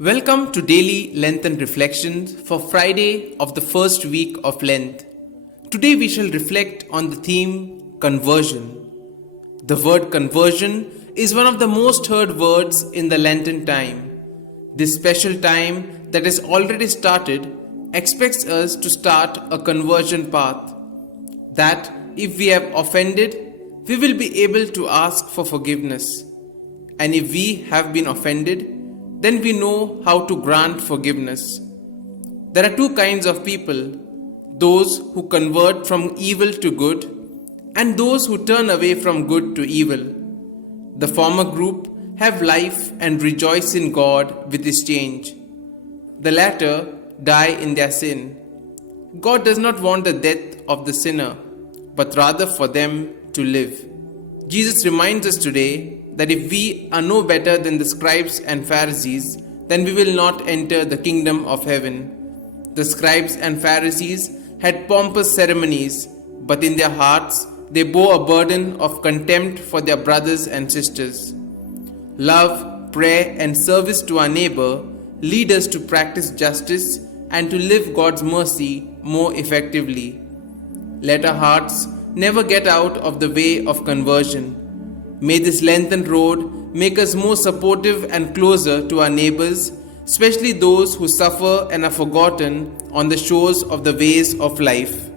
Welcome to daily Lenten reflections for Friday of the first week of Lent. Today we shall reflect on the theme conversion. The word conversion is one of the most heard words in the Lenten time. This special time that has already started expects us to start a conversion path. That if we have offended, we will be able to ask for forgiveness. And if we have been offended, then we know how to grant forgiveness. There are two kinds of people, those who convert from evil to good and those who turn away from good to evil. The former group have life and rejoice in God with His change. The latter die in their sin. God does not want the death of the sinner, but rather for them to live. Jesus reminds us today that if we are no better than the scribes and Pharisees, then we will not enter the kingdom of heaven. The scribes and Pharisees had pompous ceremonies, but in their hearts they bore a burden of contempt for their brothers and sisters. Love, prayer, and service to our neighbor lead us to practice justice and to live God's mercy more effectively. Let our hearts never get out of the way of conversion. May this Lenten road make us more supportive and closer to our neighbors, especially those who suffer and are forgotten on the shores of the ways of life.